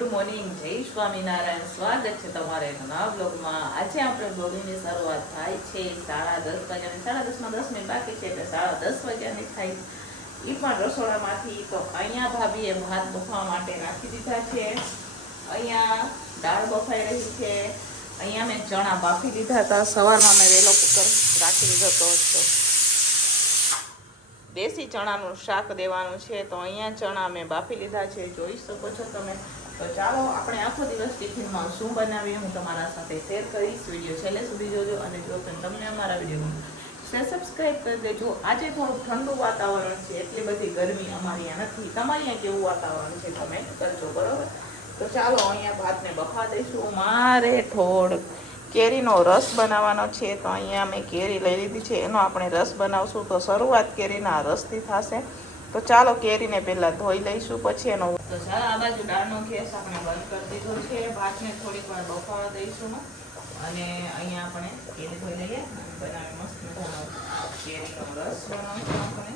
Good morning, જય સ્વામિનારાયણ. સ્વાગત છે તમારે નવા બ્લોગમાં. આજે આપણે બ્લોગની શરૂઆત થાય છે 10:30 વાગ્યાની. 10:30માં 10 મિનિટ બાકી છે એટલે 10:30 વાગ્યાની થાય. એ પણ રસોડામાંથી. તો અહીંયા ભાભીએ ભાત બફવા માટે રાખી દીધા છે. અહીંયા દાળ બફાઈ રહી છે. અહીંયા મેં ચણા બાફી દીધા હતા. સવારમાં મેં વહેલો કુકર રાખી દીધો હતો. દેશી ચણાનું શાક દેવાનું છે. તો અહીંયા ચણા મેં બાફી લીધા છે, જોઈ શકો છો તમે. તો ચાલો આપણે આખો દિવસ ટિફિનમાં શું બનાવીએ હું તમારા સાથે શેર કરીશ. વિડીયો છેલ્લે સુધી જોજો. અને જો તમને અમારા વિડીયોમાં સબસ્ક્રાઈબ કરી દેજો. આજે થોડું ઠંડુ વાતાવરણ છે, એટલી બધી ગરમી અમારી અહીંયા નથી. તમારે અહીંયા કેવું વાતાવરણ છે કમેન્ટ કરજો, બરોબર? તો ચાલો અહીંયા ભાતને બફા દઈશું. મારે થોડું કેરીનો રસ બનાવવાનો છે. તો અહીંયા મેં કેરી લઈ લીધી છે, એનો આપણે રસ બનાવશું. તો શરૂઆત કેરીના રસથી થશે. તો ચાલો કેરીને પહેલાં ધોઈ લઈશું, પછી એનો. તો ચાલો આ બાજુ દાળનો ગેસ આપણે બંધ કરી દીધો છે. ભાતને થોડીક વાર બફાવા દઈશું. અને અહીંયા આપણે કેરી ધોઈ લઈએ. બનાવી મસ્ત મજાનો કેરીનો રસ બનાવશું આપણે.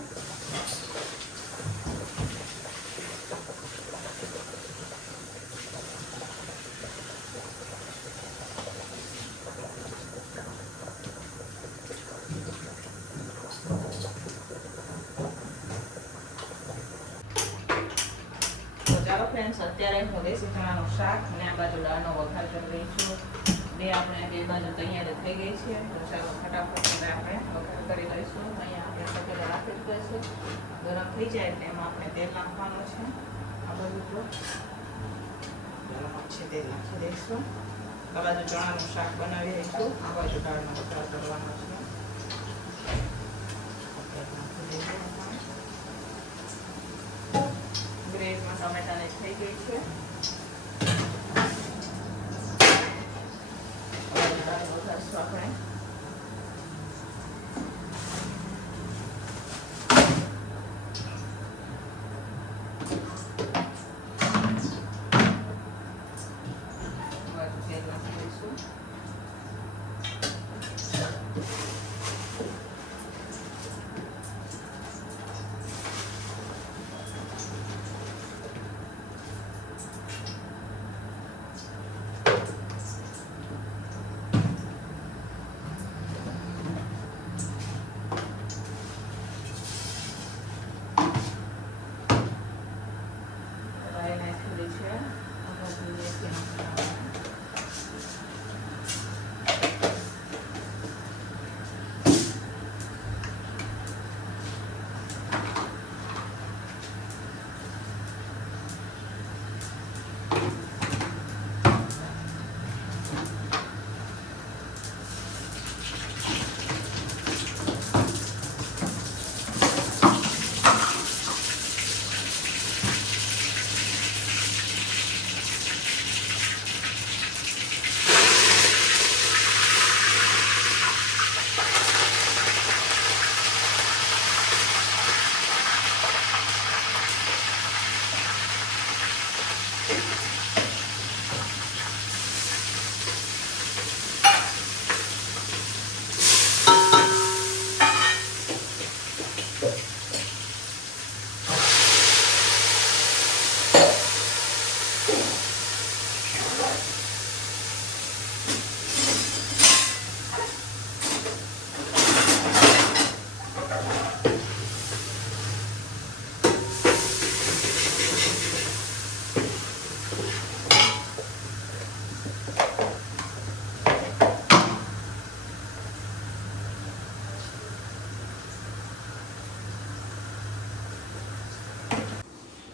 ચાલો ફ્રેન્ડ્સ, અત્યારે હું દેશી ચણાનું શાક અને આ બાજુ દાળનો વઘાર કરી રહી છું. બે બાજુ તૈયાર થઈ ગઈ છે. તો ચાલો ફટાફટ આપણે વઘાર કરી લઈશું. અહીંયા આપણે તપેલા રાખી દઈશું. ગરમ થઈ જાય એટલે એમાં આપણે તેલ નાખવાનું છે. આ બાજુ તો ગરમ છે, તેલ નાખી દઈશું. આ બાજુ ચણાનું શાક બનાવી દઈશું. આ બાજુ દાળનો વઘાર કરવાનો છે. ગ્રેવીમાં ટમેટાને થઈ ગઈ છે. આપણે તેલ નાખી દઈશું.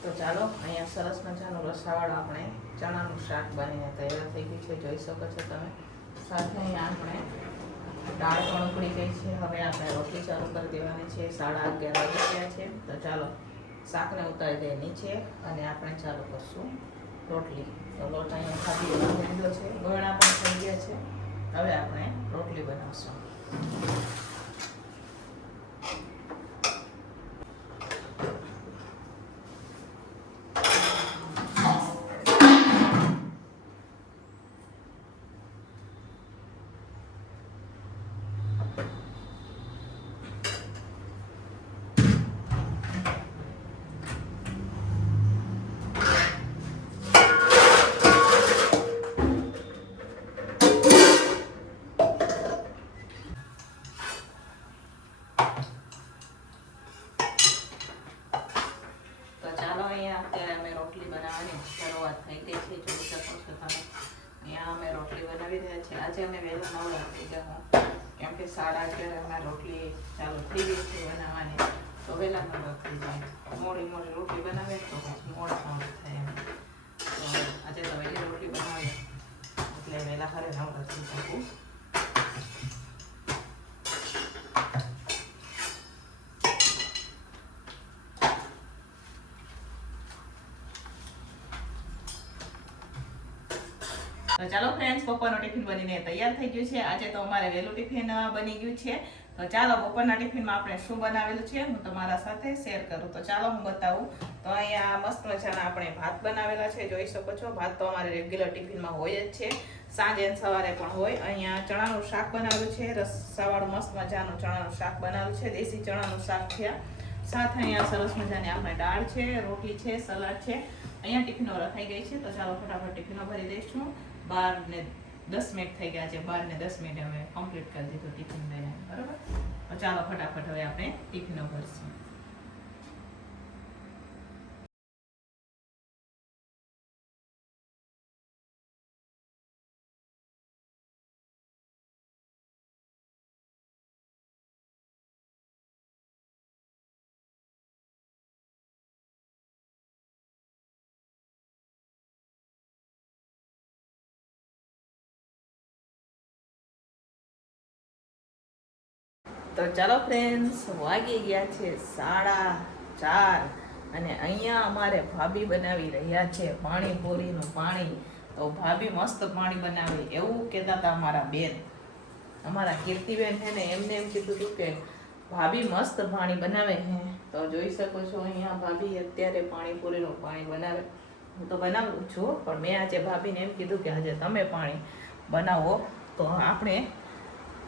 તો ચાલો અહીંયા સરસ મજાનું રસાવાળું આપણે ચણાનું શાક બનીને તૈયાર થઈ ગયું છે, જોઈ શકો છો તમે. સાથે અહીંયા આપણે દાળ પણ ઉકળી ગઈ છે. હવે આપણે રોટલી ચાલુ કરી દેવાની છે. 11:30 વાગી ગયા છે. તો ચાલો શાકને ઉતારી દઈએ નીચે અને આપણે ચાલુ કરશું રોટલી. તો લોટ અહીંયા ખાધી લીધો છે, ગળા પણ થઈ ગયા છે. હવે આપણે રોટલી બનાવશું. બનાવી રહ્યા છીએ. આજે અમે વહેલું નવરા થઈ ગયા કેમ કે 11:30 અમારી રોટલી ચાલુ થઈ ગઈ છે બનાવવાની. તો વહેલા નવરા થઈ જાય. મોડી રોટલી બનાવે તો પછી મોડા નવરા થાય એમ. તો આજે તો વહેલી રોટલી બનાવી એટલે વહેલા ખરે નવરા થઈ શકું. તો ચાલો ફ્રેન્ડ્સ, બપોરનું ટિફિન બનીને તૈયાર થઈ ગયું છે. આજે તો અમારે વહેલું ટિફિન બની ગયું છે. તો ચાલો બપોરના ટિફિનમાં આપણે શું બનાવેલું છે હું તમારા સાથે શેર કરું. તો ચાલો હું બતાવું. તો અહીંયા મસ્ત મજાના આપણે ભાત બનાવેલા છે, જોઈ શકો છો. ભાત તો અમારે રેગ્યુલર ટિફિનમાં હોય જ છે, સાંજે સવારે પણ હોય. અહીંયા ચણાનું શાક બનાવેલું છે, રસાવાળું મસ્ત મજાનું ચણાનું શાક બનાવેલું છે, દેશી ચણાનું શાક છે. સાથે અહીંયા સરસ મજાની આપણે દાળ છે, રોટલી છે, સલાડ છે. અહીંયા ટિફિનો રખાઈ ગઈ છે. તો ચાલો ફટાફટ ટિફિનો ભરી દઈશું. 12:10 થઈ ગયા છે. 12:10 અમે કમ્પ્લીટ કરી દીધું ટિફિન લઈને, બરાબર. તો ચાલો ફટાફટ હવે આપણે ટિફિનો ભરશું. તો ચાલો ફ્રેન્ડ્સ, વાગી ગયા છે 4:30 અને અહીંયા અમારે ભાભી બનાવી રહ્યા છે પાણીપુરીનું પાણી. તો ભાભી મસ્ત પાણી બનાવે એવું કહેતા હતા અમારા બેન, અમારા કીર્તિબેન છે ને, એમને એમ કીધું હતું કે ભાભી મસ્ત પાણી બનાવે છે. તો જોઈ શકો છો અહીંયા ભાભી અત્યારે પાણીપુરીનું પાણી બનાવે. હું તો બનાવું છું, પણ મેં આજે ભાભીને એમ કીધું કે આજે તમે પાણી બનાવો તો આપણે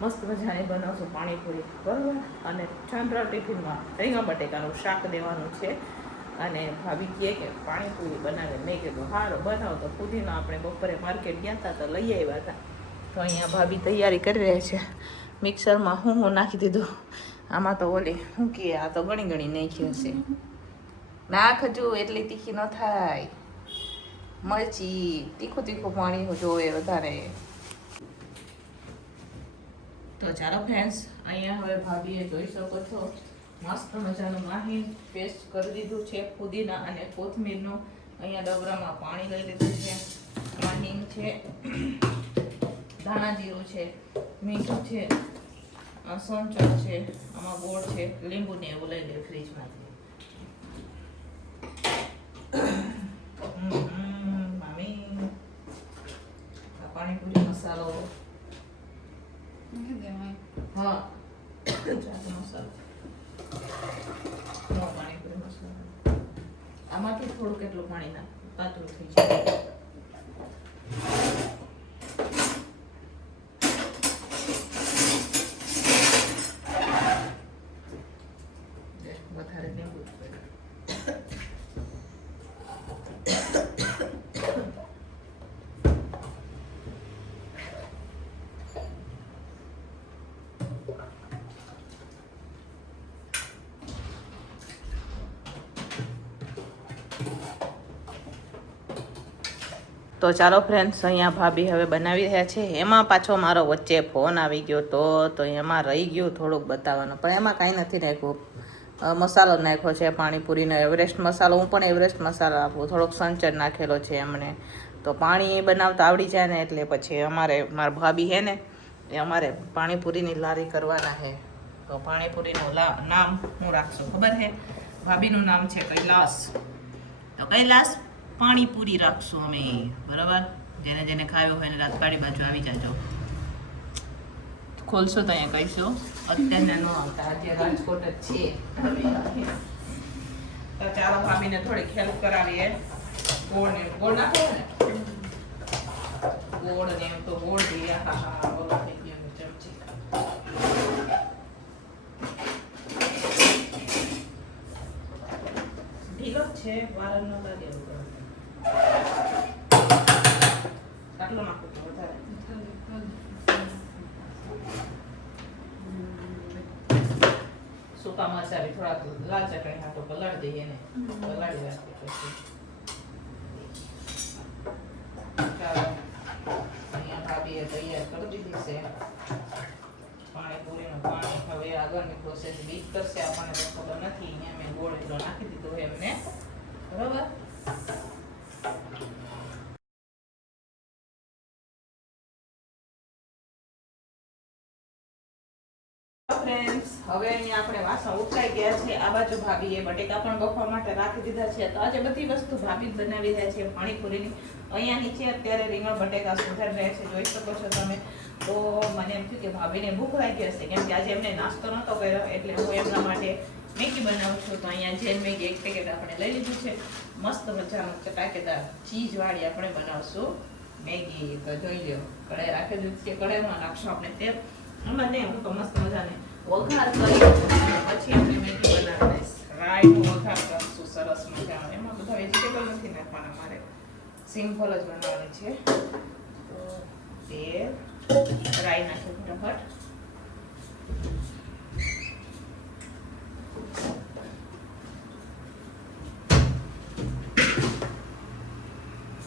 મસ્ત મજાની બનાવશું પાણીપુરી, બરાબર. અને છાંટરા ટિફિનમાં રીંગણ બટેકાનું શાક દેવાનું છે. અને ભાભી કહે કે પાણીપુરી બનાવે. મેં કીધું સારું બનાવો. તો પુદીનો આપણે બપોરે માર્કેટ ગયા હતા તો લઈ આવ્યા હતા. તો અહીંયા ભાભી તૈયારી કરી રહ્યા છે. મિક્સરમાં હું નાખી દીધું. આમાં તો ઓલી શું કહે, આ તો ગણી નાખી હશે. નાખજો એટલી તીખી ન થાય. મરચી તીખું પાણી જોવે વધારે. તો ચાલો ફ્રેન્ડ્સ, અહીંયા હવે ભાભીએ જોઈ શકો છો મસ્ત મજાનું માહી પેસ્ટ કરી દીધું છે પુદીના અને કોથમીરનું. અહીંયા ડબરામાં પાણી લઈ લીધું છે, આમાં હિંગ છે, ધાણા જીરું છે, મીઠું છે, સંચળ છે, આમાં ગોળ છે, લીંબુ ને એવું લઈ લે ફ્રીજમાંથી. મામી પાણીપુરી મસાલો, હા ચાટ મસાલો, પાણીપુરી મસાલો. આમાંથી થોડું કેટલું પાણી નાખ, પાતળું થઈ જાય. વધારે લીંબુ તો ચાલો ફ્રેન્ડ્સ, અહીંયા ભાભી હવે બનાવી રહ્યા છે. એમાં પાછો મારો વચ્ચે ફોન આવી ગયો તો એમાં રહી ગયું થોડુંક બતાવવાનું, પણ એમાં કાંઈ નથી નાખ્યું. મસાલો નાખ્યો છે પાણીપુરીનો એવરેસ્ટ મસાલો. હું પણ એવરેસ્ટ મસાલો આપું. થોડોક સંચર નાખેલો છે એમણે. તો પાણી બનાવતા આવડી જાય ને એટલે પછી મારા ભાભી છે ને એ અમારે પાણીપુરીની લારી કરવાના છે. તો પાણીપુરીનું નામ હું રાખશું ખબર છે? ભાભીનું નામ છે કૈલાસ. તો કૈલાસ પાણીપુરી રાખશું અમે, બરાબર. જેને જેને ખાવ્યો હોય ને રાજપાડી બાજુ આવી જાજો. ખોલશો તો અહીંયા કહીશું. અત્યારના ન આવતા, આજે રાજકોટ જ છે. તો ચાલો ભાભીને થોડીક હેલ્પ કરાવીએ. ગોળ નાખો ને, ગોળ ને એમ તો ગોળ જોઈએ. હા બોલો થઈ ગયો ચમચી. ઢીલો છે, વારં ન લાગે એવું. આટલો નાખો તો વધારે. સૂકા મરચાં બી થોડાક લાલ ચટણી હાથો પલાળી દઈએ ને, પલાળી રાખીએ પછી. ચાલો અહીંયા ભાભીએ કરી દીધી છે પાણીપુરીનું પાણી. હવે આગળની પ્રોસેસ બીજ કરશે, આપણને તો ખબર નથી. અહીંયા મેં ગોળ એટલો નાખી દીધો એમને, બરોબર. ફ્રેન્ડ્સ, હવે અહીંયા આપણે વાસણ ઉઠાઈ ગયા છે. આ બાજુ ભાભીએ બટેકા પણ બફવા માટે રાખી દીધા છે. તો આજે બધી વસ્તુ ભાભી જ બનાવી રહ્યા છે પાણીપુરીની. અહીંયા નીચે અત્યારે રીંગણ બટેકા સુધારી રહ્યા છે, જોઈ શકો છો તમે. તો મને એમ થયું કે ભાભીને ભૂખ લાગી હશે, કેમ કે આજે એમને નાસ્તો નહોતો કર્યો, એટલે હું એમના માટે મેગી બનાવું છું. તો અહીંયા જેન મેગી 1 પેકેટ આપણે લઈ લીધું છે. મસ્ત મજાનું ચટાકેદાર ચીઝવાળી આપણે બનાવશું મેગી. તો જોઈ લો, કઢાઈ રાખી દીધી છે. કઢાઈમાં નાખશું આપણે તેલ. એમાં નહીં, હું તો મસ્ત મજાને વઘાર કરી પછી આપણે મેગી બનાવી દઈશ. રાઈનો વઘાર કરશું સરસ મજાનો. એમાં બધા વેજીટેબલ નથી નાખવાના, મારે સિમ્પલ જ બનાવવાની છે. તો તેલ, રાઈ નાખી ફટાફટ.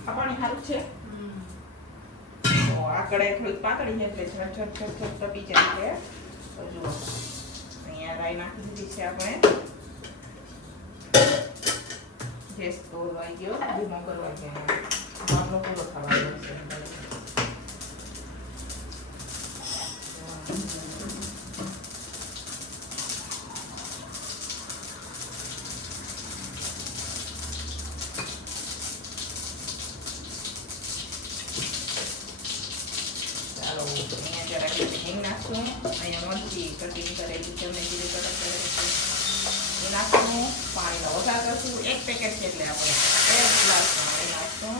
આ પાણી સારું છે. આ કઢાઈ થોડીક પાતળી છે એટલે ઝટ તપી જાય છે. તો જુઓ, અહીંયા રાઈ નાખી દીધી છે આપણે. ગેસ તો આવી ગયો, ધીમો કરવા ગયા. આપણો પૂરો થવા ગયો છે. અહીંયા મરચી કટિંગ કરેલી છે, મેં જીરું કટક કરેલું છે એ નાખવાનું. પાણીનો વઘાર કરશું. 1 પેકેટ છે એટલે આપણે 1 ગ્લાસ પાણી નાખશું.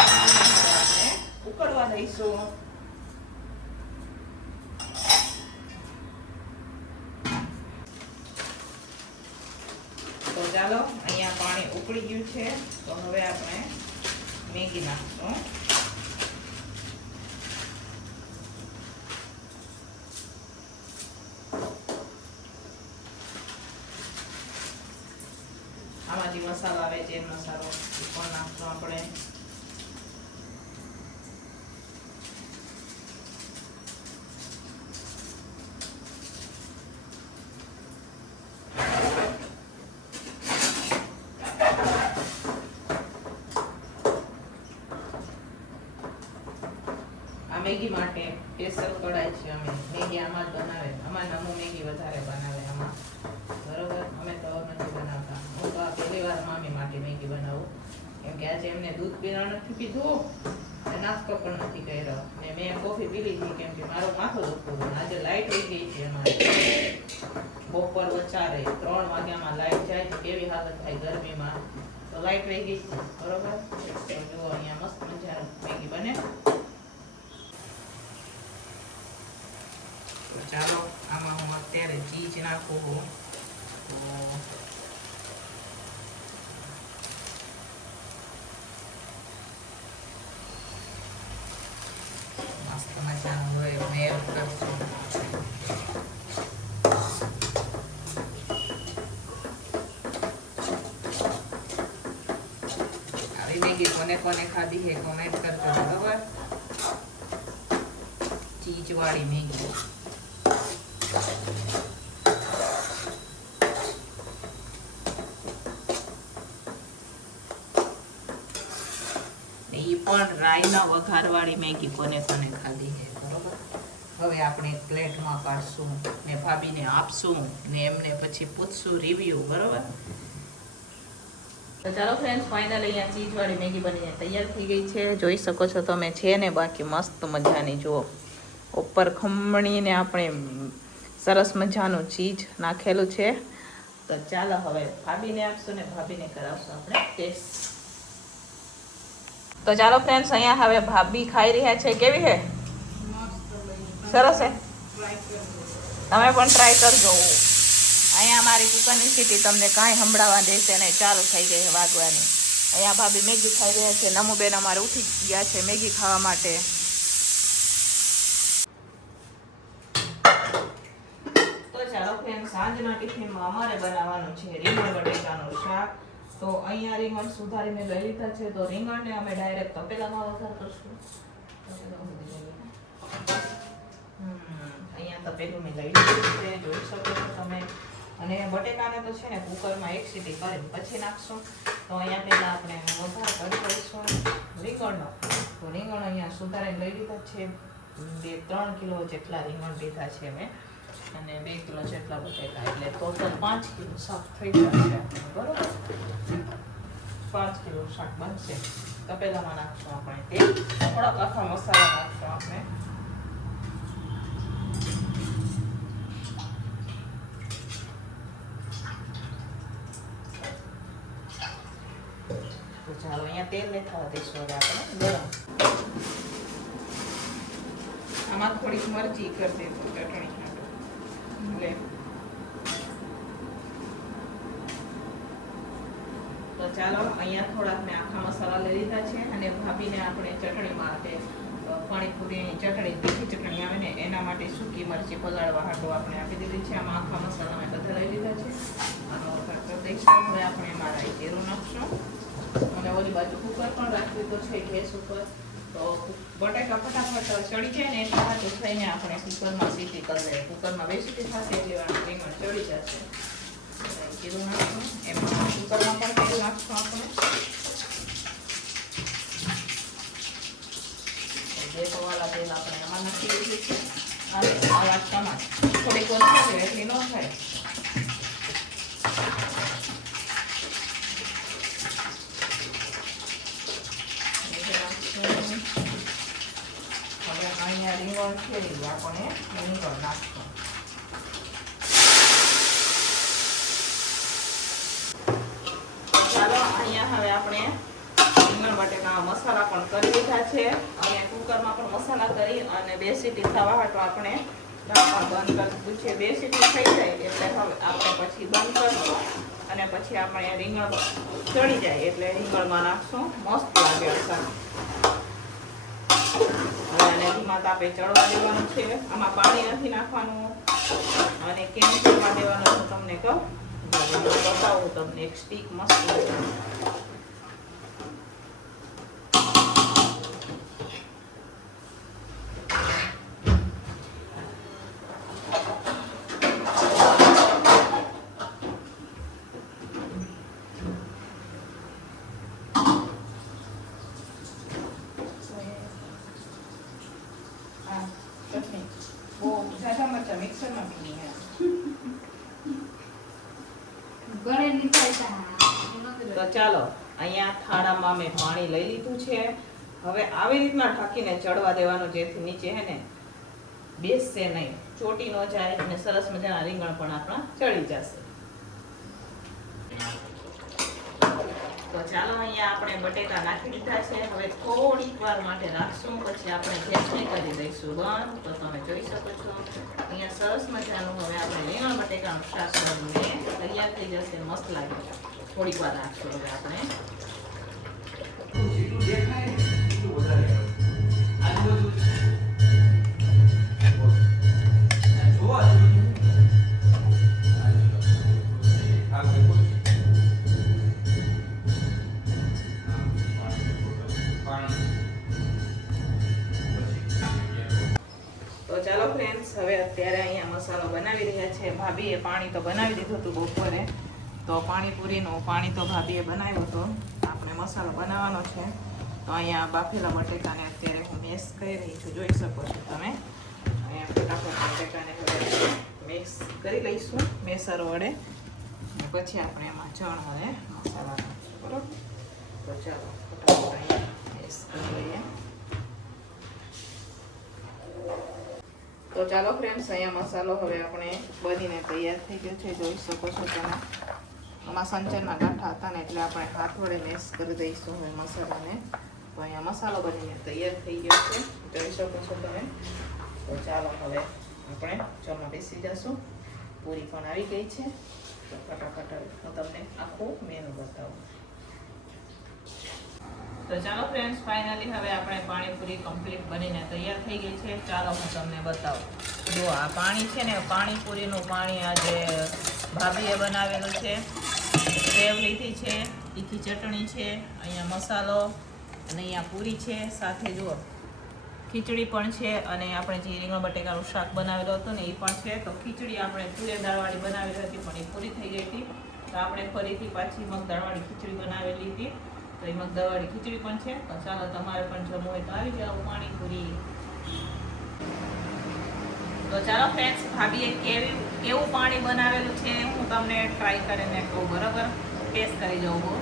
આપણે ઉકળવા દઈશું. તો ચાલો, અહીંયા પાણી ઉકળી ગયું છે. તો હવે આપણે મેગી નાખશું. આમાં જે મસાલો આવે છે, મસાલો પણ નાખતો આપણે. આ મેગી માટે સ્પેશિયલ કઢાઈ છે. અમે મેગી આમાં જ બનાવે. આમાં નમો મેગી વધારે બનાવે આમાં, બરોબર. અમે તો નથી બનાવતા. હું તો આ પહેલી વાર મામી માટે મેગી બનાવું, કેમ કે આજે એમને દૂધ પીવા નથી પીધું, નાસ્તો પણ નથી કર્યો, ને મેં કોફી પી લીધી કેમ કે મારો માથો દુખતું. આજે લાઈટ વહી ગઈ છે અમારે. બપોર વચારે 3 વાગ્યામાં લાઈટ જાય તો કેવી હાલત થાય ગરમીમાં. તો લાઈટ વહી ગઈ છે, બરોબર. જુઓ, અહીંયા મસ્ત મજાનું મેગી બને. તો ચાલો, આમાં હું અત્યારે ચીઝ નાખું. મસ્ત મજાનું હોય મેળ કરશું. આવી મેગી કોને ખાધી છે કોમેન્ટ કરજો, બરાબર. ચીઝ વાળી મેગી. પણ રાઈના વઘારવાળી મેગી કોને ખાધી છે, બરોબર. હવે આપણે એક પ્લેટમાં કાઢશું ને ભાભીને આપશું ને એમને પછી પૂછશું રિવ્યુ, બરોબર. તો ચાલો ફ્રેન્ડ્સ, ફાઇનલ અહીંયા ચીઝવાળી મેગી બનીને તૈયાર થઈ ગઈ છે. જોઈ શકો છો તમે. છે ને બાકી મસ્ત મજાની. જુઓ, ઉપર ખમણીને આપણે સરસ મજાનું ચીઝ નાખેલું છે. તો ચાલો હવે ભાભીને આપશું ને ભાભીને કરાવશું આપણે ટેસ્ટ. તો ચાલો ફ્રેન્ડ્સ, અહીંયા હવે ભાભી ખાઈ રહ્યા છે. કેવી છે? સરસ છે. તમે પણ ટ્રાય કરજો. અહીંયા અમારી કુકરની સીટી તમને કાંઈ સંભળાવવા દેશે નહીં, ચાલુ થઈ ગઈ છે વાગવાની. અહીંયા ભાભી મેગી ખાઈ રહ્યા છે. નમુબેન અમારે ઉઠી ગયા છે મેગી ખાવા માટે. તો ચાલો ફ્રેન્ડ્સ, સાંજના ટિફિનમાં અમારે બનાવવાનું છે રીંગણ બટેકાનું શાક. તો અહીંયા રીંગણ સુધારીને લઈ લીધા છે. તો રીંગણને અમે ડાયરેક્ટ તપેલામાં વઘાર કરશું. અહીંયા તો પેલું મેં લઈ લીધું છે, જોઈ શકો છો તમે. અને બટેકાને તો છે ને કુકરમાં એક સીટી કરીને પછી નાખશું. તો અહીંયા પહેલાં આપણે વઘાર કરી દઈશું રીંગણનો. તો રીંગણ અહીંયા સુધારીને લઈ લીધા છે. 3 કિલો જેટલા રીંગણ લીધા છે મેં, અને 2 કિલો જેટલા બટેકા, એટલે ટોટલ 5 કિલો શાક થઈ જશે બરોબર. 5 કિલો શાક બનશે. તપેલામાં નાખશું આપણે તેલ, થોડાક આખા મસાલા નાખશું આપણે. તો ચાલો અહીંયા તેલ ને થવા દઈશું હવે આપણે ગરમ. આમાં થોડીક મરચી કરી દઈશું ચટણી એટલે. તો ચાલો અહીંયા થોડાક મેં આખા મસાલા લઈ લીધા છે, અને ભાભીને આપણે ચટણી માટે પાણીપુરીની ચટણી, તીખી ચટણી આવે ને એના માટે સૂકી મરચી પલાળવા હાટો આપણે આપી દીધી છે. આમાં આખા મસાલા મેં બધા લઈ લીધા છે. આનો વઘાર કરી દઈશું. હવે આપણે એમાં રાઈ જીરું નાખશું, અને ઓલી બાજુ કુકર પણ રાખવી તો છે ગેસ ઉપર. તો બટાકા ફટાફટ ચડી જાય ને એટલા હાથે થઈને આપણે કુકરમાં સીટી કરી લઈએ. કુકરમાં 2 સીટી થશે એટલે રીંગણ ચડી જશે. જીરું નાખશું, એમાં કુકરમાં પણ તેલ નાખશું આપણે. બે પવાલા તેલ આપણે આમાં નાખી દીધું છે, અને આ વાટકામાં થોડીક ઓછી છે એટલી ન થાય. હવે અહીંયા રીંગણ છે આપણે રીંગણ નાખશું. ચાલો અહીંયા હવે આપણે રીંગણ બટેકા મસાલા પણ કરી લીધા છે, અને કુકરમાં પણ મસાલા કરી અને 2 સીટી થવા હાટો આપણે ઢાંકણ બંધ કરી દીધું છે. 2 સીટી થઈ જાય એટલે હવે આપણે પછી બંધ કરશું, અને પછી આપણે રીંગણ ચડી જાય એટલે રીંગણમાં નાખશું. મસ્ત લાગે શાક. અને ધીમા તાપે ચડવા દેવાનું છે. આમાં પાણી નથી નાખવાનું, અને કેમ ચડવા દેવાનું હું તમને કહું, બતાવું તમને. એક સ્ટીક મસ્ત તો ચાલો અહીંયા થાળામાં મેં પાણી લઈ લીધું છે. હવે આવી રીતના ઢાંકીને ચડવા દેવાનું, જેથી નીચે હે ને બેસશે નહીં, ચોટી ન જાય, અને સરસ મજાના રીંગણ પણ આપણા ચડી જશે. તો ચાલો અહીંયા આપણે બટેકા નાખી દીધા છે. હવે થોડીક વાર માટે રાખશું, પછી આપણે ગેસને કરી દઈશું બંધ. તો તમે જોઈ શકો છો અહીંયા સરસ મજાનું હવે આપણે રીંગણ બટેકાનું શાક બનીને તૈયાર થઈ જશે. મસ્ત લાગે. થોડીક વાર રાખશું હવે આપણે. તો ચાલો ફ્રેન્ડ્સ, હવે અત્યારે અહીંયા મસાલો બનાવી રહ્યા છે. ભાભીએ પાણી તો બનાવી દીધું હતું બપોરે, તો પાણીપુરીનું પાણી તો ભાભીએ બનાવ્યું હતું. આપણે મસાલો બનાવવાનો છે. તો અહીંયા બાફેલા બટેકાને અત્યારે હું મેશ કરી રહી છું, જોઈ શકો છો તમે. અહીંયા ફટાફટ બટેકાને હવે મિક્સ કરી લઈશું મેસર વડે, અને પછી આપણે એમાં ચણ અને મસાલા નાખીશું બરોબર. તો ચાલો ફટાફટ અહીંયા મેશ કરી લઈએ. તો ચાલો ફ્રેન્ડ્સ, અહીંયા મસાલો હવે આપણે બનીને તૈયાર થઈ ગયો છે, જોઈ શકો છો તમે. આમાં સંચરના ગાંઠા હતા ને એટલે આપણે હાથ વડે મેશ કરી દઈશું હવે મસાલાને. તો અહીંયા મસાલો બનીને તૈયાર થઈ ગયો છે, જોઈ શકો છો તમે. તો ચાલો હવે આપણે જમવા બેસી જશું. પૂરી પણ આવી ગઈ છે. તો ફટાફટ હું તમને આખું મેનુ બતાવું. તો ચાલો ફ્રેન્ડ્સ, ફાઇનલી હવે આપણે પાણીપુરી કમ્પ્લીટ બનીને તૈયાર થઈ ગઈ છે. ચાલો હું તમને બતાવું. જો આ પાણી છે ને, પાણીપુરીનું પાણી આજે ભાભીએ બનાવેલું છે. સેવ લીધી છે, તીખી ચટણી છે, અહીંયા મસાલો, અને અહીંયા પૂરી છે, સાથે જુઓ ખીચડી પણ છે અને આપણે જે રીંગણ બટેકાનું શાક બનાવેલું હતું ને એ પણ છે. તો ખીચડી આપણે તુવેર દાળવાળી બનાવેલી હતી પણ એ પૂરી થઈ ગઈ હતી. તો આપણે ફરીથી પાછી મગ દાળવાળી ખીચડી બનાવેલી હતી. તો એ મગ દાળવાળી ખીચડી પણ છે. તો ચાલો તમારે પણ જમવું હોય તો આવી જાઓ પાણીપુરી. તો ચાલો ફ્રેન્ડ્સ, ભાભીએ કેવું પાણી બનાવેલું છે હું તમને ટ્રાય કરીને કહું, બરાબર? ટેસ્ટ કરી જાઉં બહુ.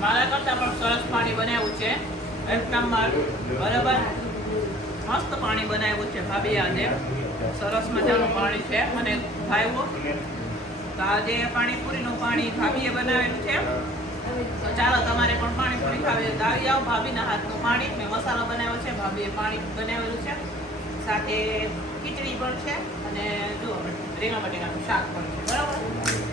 મારા કરતાં પણ સરસ પાણી બનાવ્યું છે, એક નંબર, બરાબર. મસ્ત પાણી બનાવ્યું છે ભાભી આજે. સરસ મજાનું પાણી છે, મને ભાવ્યું. તો આજે પાણીપુરીનું પાણી ભાભીએ બનાવેલું છે. તો ચાલો તમારે પણ પાણીપુરી ખાવી તો આવી જાઓ. ભાભીના હાથનું પાણી મેં મસાલો બનાવ્યો છે, ભાભીએ પાણી બનાવેલું છે, સાથે ખીચડી પણ છે અને જો રીંગણ બટેકાનું શાક પણ છે, બરાબર.